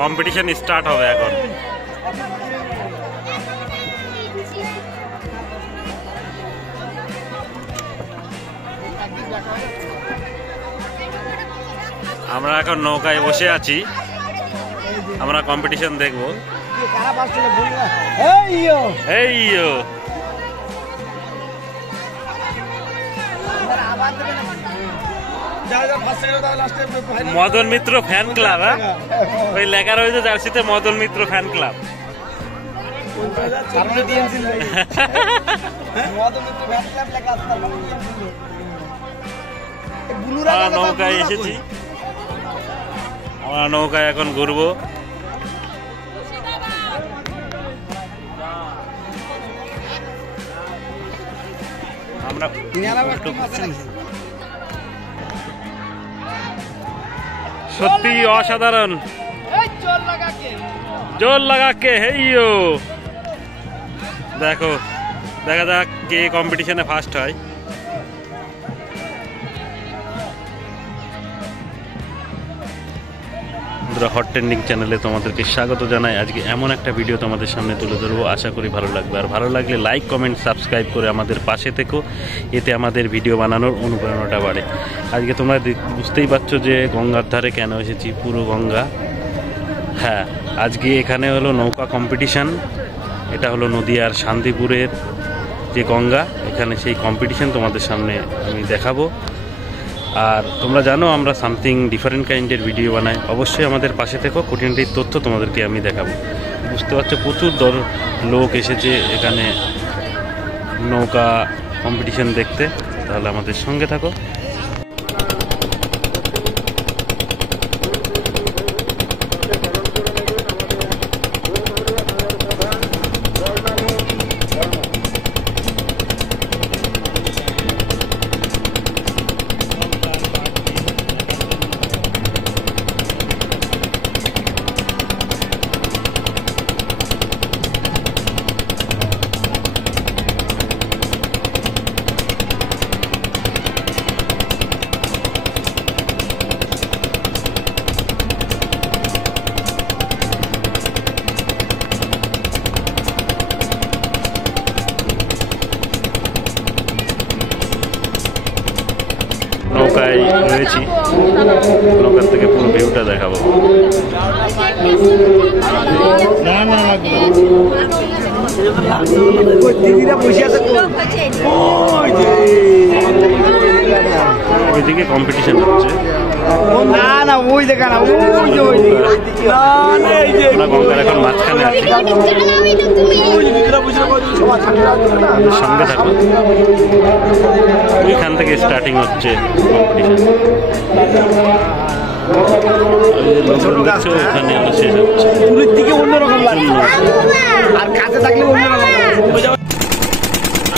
Competition start হবে এখন। আমরা এখন নৌকায় বসে আছি, আমরা কম্পিটিশন দেখবো। মদন মিত্র ফ্যান ক্লাব, ওই লেখা রয়েছে জার্সিতে মদন মিত্র ফ্যান ক্লাব। নৌকায় এসেছি, আমরা নৌকায় এখন ঘুরবো। আমরা সত্যি অসাধারণ, জোর লাগাকে হেইও। দেখো, দেখা যাক কে কম্পিটিশনে ফার্স্ট হয়। হট ট্রেন্ডিং চ্যানেলে তোমাদেরকে স্বাগত জানাই। আজকে এমন একটা ভিডিও তোমাদের সামনে তুলে ধরবো, আশা করি ভালো লাগবে। আর ভালো লাগলে লাইক, কমেন্ট, সাবস্ক্রাইব করে আমাদের পাশে থেকো, এতে আমাদের ভিডিও বানানোর অনুপ্রেরণাটা বাড়ে। আজকে তোমরা বুঝতেই পারছো যে গঙ্গার ধারে কেন এসেছি, পুরো গঙ্গা। হ্যাঁ, আজকে এখানে হলো নৌকা কম্পিটিশান। এটা হলো নদিয়ার শান্তিপুরের যে গঙ্গা, এখানে সেই কম্পিটিশান তোমাদের সামনে আমি দেখাবো। আর তোমরা জানো আমরা সামথিং ডিফারেন্ট কাইন্ডের ভিডিও বানাই, অবশ্যই আমাদের পাশে থেকো, খুঁটিনাটির তথ্য তোমাদেরকে আমি দেখাবো। বুঝতে পারছো, প্রচুর লোক এসেছে এখানে নৌকা কম্পিটিশন দেখতে, তাহলে আমাদের সঙ্গে থাকো। নৌকায় রয়েছি, নৌকার থেকে পুরো ভিউটা দেখাবো। ওইদিকে কম্পিটিশন হচ্ছে, গঙ্গার এখন মাঝখানে আছি, সঙ্গে থাকো। ওইখান থেকে স্টার্টিং হচ্ছে কম্পিটিশন, ওখানে শেষ হচ্ছে। দূরের দিকে অন্যরকম লাগে, আর কাছে থাকলে অন্যরকম।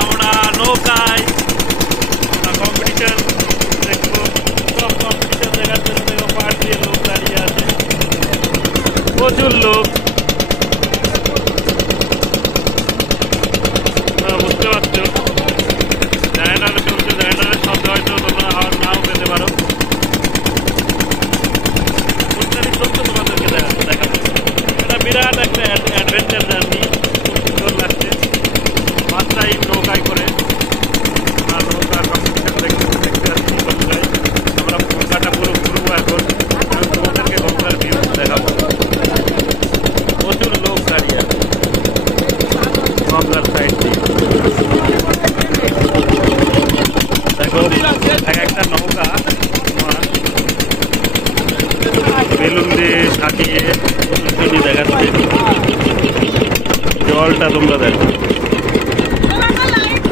আমরা নৌকায় কম্পিটিশন দেখবো, সব কম্পিটিশন দেখার জন্য পাড় দিয়ে লোক দাঁড়িয়ে আছে, প্রচুর লোক। বুঝতে পারছো, জায়গাটা চলছে, জায়গাটার শব্দ হয়তো তোমরা নাও পেতে পারো। তোমাদেরকে দেখাবো, এটা বিরাট একটা অ্যাডভেঞ্চার জার্নি, খুব সুন্দর লাগছে। মাত্রায় নৌকায় করে আর নৌকার কম্পিটিশন দেখতে আসছি গঙ্গায়। আমরা গঙ্গাটা পুরো ঘুরবো এখন, আমি তোমাদেরকে গঙ্গার ভিউ দেখাবো। প্রচুর লোক দাঁড়িয়ে আছে গঙ্গার সাইড দিয়ে। দেখো, এক একটা নৌকা বেলুন দিয়ে সাজিয়ে দেখাচ্ছে। জলটা তোমরা দেখো,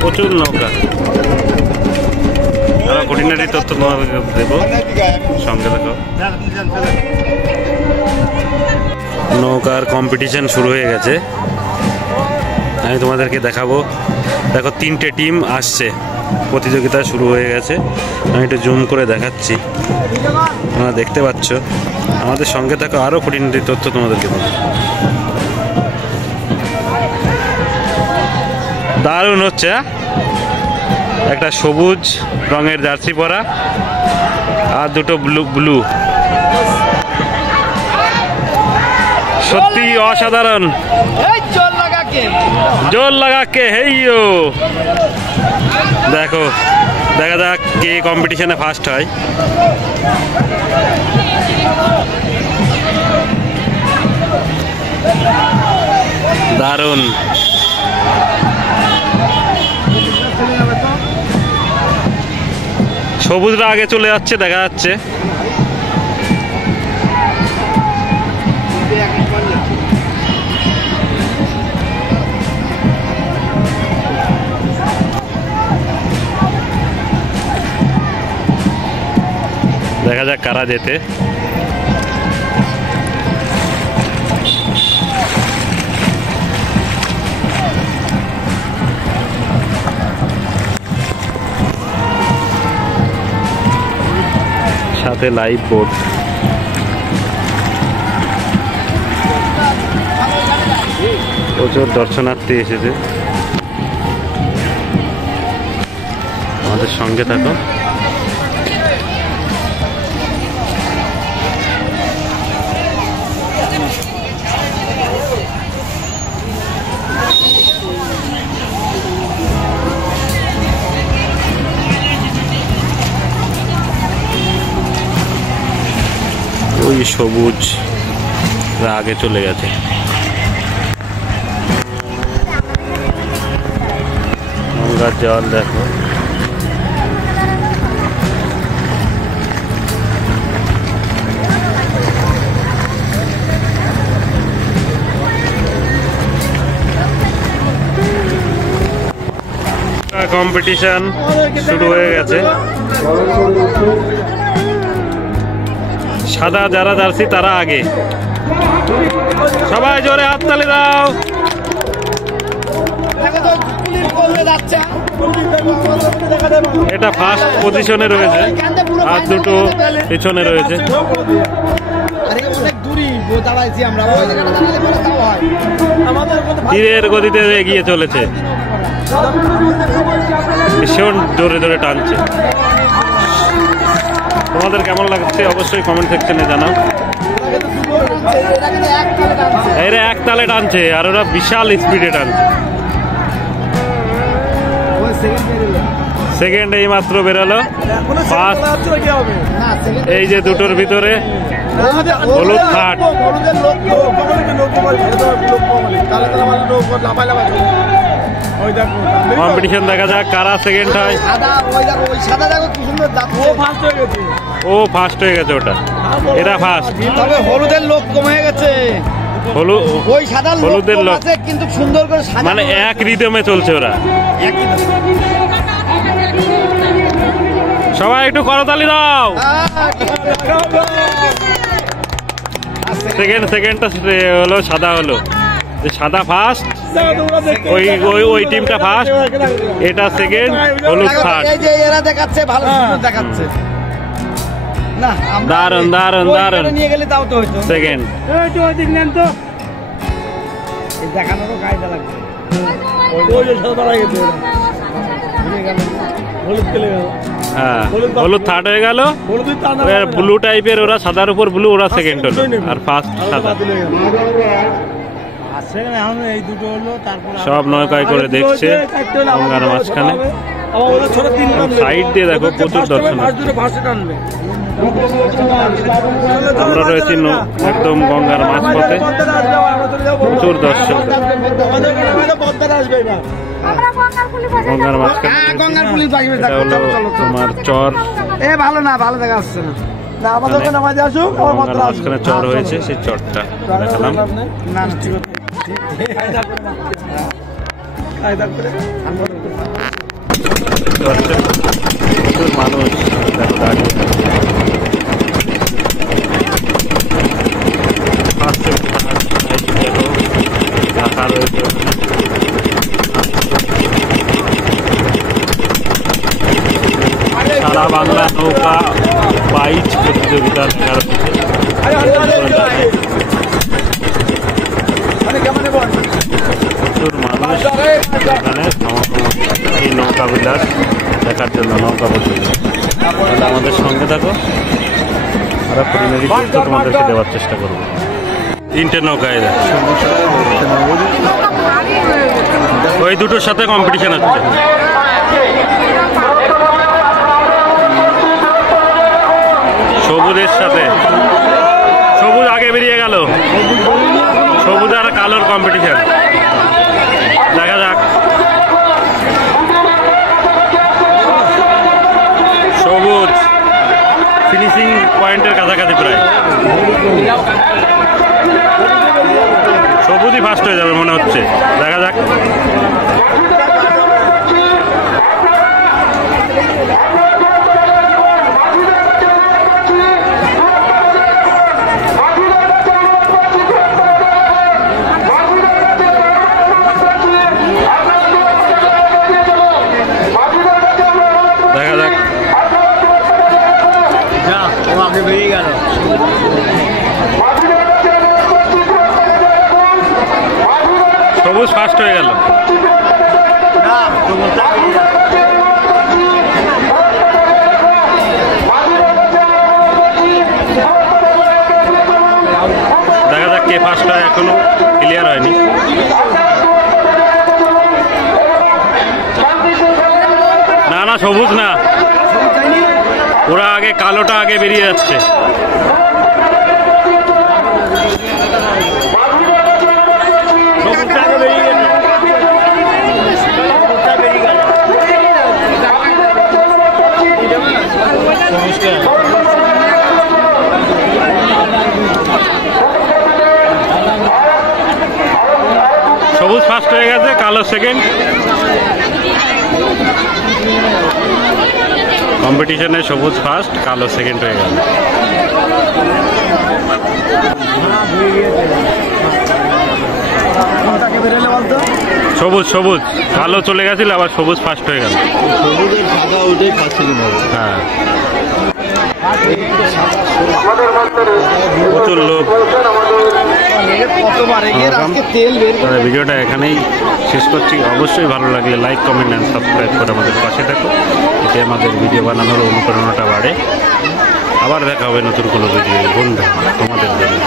প্রচুর নৌকা। তারা খুঁটিনাটি তথ্য তোমাদের দেবো, সঙ্গে দেখো। নৌকার কম্পিটিশন শুরু হয়ে গেছে, আমি তোমাদেরকে দেখাবো। দেখো, 3টে টিম আসছে, প্রতিযোগিতা শুরু হয়ে গেছে। আমি একটু জুম করে দেখাচ্ছি, তোমরা দেখতে পাচ্ছ। আমাদের সঙ্গে থাকো, আরও খুঁটিনাটি তথ্য তোমাদেরকে দেবো। দারুণ হচ্ছে, একটা সবুজ রঙের জার্সি পরা আর দুটো ব্লু। সত্যি অসাধারণ। জোর লাগাকে হেইও। দেখো, দেখা যাক কে কম্পিটিশনে ফার্স্ট হয়। দারুণ। সবুজরা আগে চলে যাচ্ছে, দেখা যাচ্ছে। দেখা যাক কারা যেতে। সাথে লাইভ বোট। প্রচুর দর্শনার্থী এসেছে, আমাদের সঙ্গে থাকো। ওই সবুজ আগে চলে গেছে। গঙ্গার জল দেখো। কম্পিটিশন শুরু হয়ে গেছে। সাদা যারা জার্সি তারা আগে। সবাই জোরে হাততালি দাও। এটা ফার্স্ট পজিশনে রয়েছে, আর দুটো পিছনে রয়েছে। তীরের গতিতে এগিয়ে চলেছে, ভীষণ জোরে জোরে টানছে। তোমাদের কেমন লাগছে অবশ্যই কমেন্ট সেকশনে জানাও। এরা এক তালে টানছে আর ওরা বিশাল স্পিডে টানছে। সেকেন্ড এই মাত্র বেরোলো। ফার্স্ট এই যে দুটোর ভিতরে হলুদ থার্ড। কম্পিটিশন দেখা যাক কারা সেকেন্ড হয়। ও ফার্স্ট হয়ে গেছে ওটা, এরা ফার্স্ট। হলুদের লোক কমে গেছে, হলুদের লোক কিন্তু সুন্দর করে মানে এক রিদমে চলছে ওরা। সবাই একটু করতালি দাও। সেকেন্ডটা হলো সাদা, হলো সাদা ফার্স্ট, ওই টিমটা ফার্স্ট, এটা সেকেন্ড, হলুদ থার্ড। এরা দেখাচ্ছে ভালো দেখাচ্ছে। দারুন দারুন দারুন। নিয়ে গেলে তাও তো হইতো সেকেন্ড। দেখানোরও কায়দা লাগবে। হ্যাঁ, হলুদ থার্ড হয়ে গেল। ব্লু টাইপের ওরা, সাদার উপর ব্লু, ওরা সেকেন্ড হলো, আর ফার্স্ট সাদা। সব নৌকায় করে দেখছে গঙ্গার মাঝখানে। সাইড দিয়ে দেখো প্রচুর দর্শন। আমরা রয়েছি একদম গঙ্গার মাঝপথে, প্রচুর দর্শক। গঙ্গার মাঝখানে তোমার চর, ভালো না, ভালো দেখা যাচ্ছে না। গঙ্গার মাঝখানে চর হয়েছে, সেই চরটা দেখালাম। প্রচুর মানুষ দেখো দাঁড়িয়ে। রাখা রয়েছে সারা বাংলা নৌকা বাইচ প্রতিযোগিতা দেখার প্রচুর মানুষ এখানে এই নৌকা বিলাস দেখার জন্য, নৌকা প্রতিযোগিতা। তাহলে আমাদের সঙ্গে থাকো, আমরা প্রতিনিধি তোমাদেরকে দেওয়ার চেষ্টা করবো। তিনটে নৌকা এদের ওই দুটোর সাথে কম্পিটিশন হচ্ছে। সবুজের সাথে সবুজ আগে বেরিয়ে গেল, সবুজ আর কালোর কম্পিটিশন। দেখা যাক সবুজ ফিনিশিং পয়েন্টের কাছাকাছি প্রায়, সবুজই ফার্স্ট হয়ে যাবে মনে হচ্ছে। দেখা যাক সবুজ ফার্স্ট হয়ে গেল। দেখা যাক কে ফার্স্ট হয়, এখনো ক্লিয়ার হয়নি। না না সবুজ না, ওরা আগে কালোটা আগে বেরিয়ে যাচ্ছে। সবুজ ফার্স্ট হয়ে গেছে, কালো সেকেন্ড। কম্পিটিশনে সবুজ ফার্স্ট, কালো সেকেন্ড হয়ে গেল। সবুজ সবুজ কালো চলে গেছিল, আবার সবুজ ফার্স্ট হয়ে গেল। হ্যাঁ প্রচুর লোক। ভিডিওটা এখানেই শেষ করছি। অবশ্যই ভালো লাগলে লাইক কমেন্ট অ্যান্ড সাবস্ক্রাইব করে আমাদের পাশে থাকো, এতে আমাদের ভিডিও বানানোর অনুপ্রেরণাটা বাড়ে। আবার দেখা হবে নতুন কোনো ভিডিও বন্ধু তোমাদের জন্য।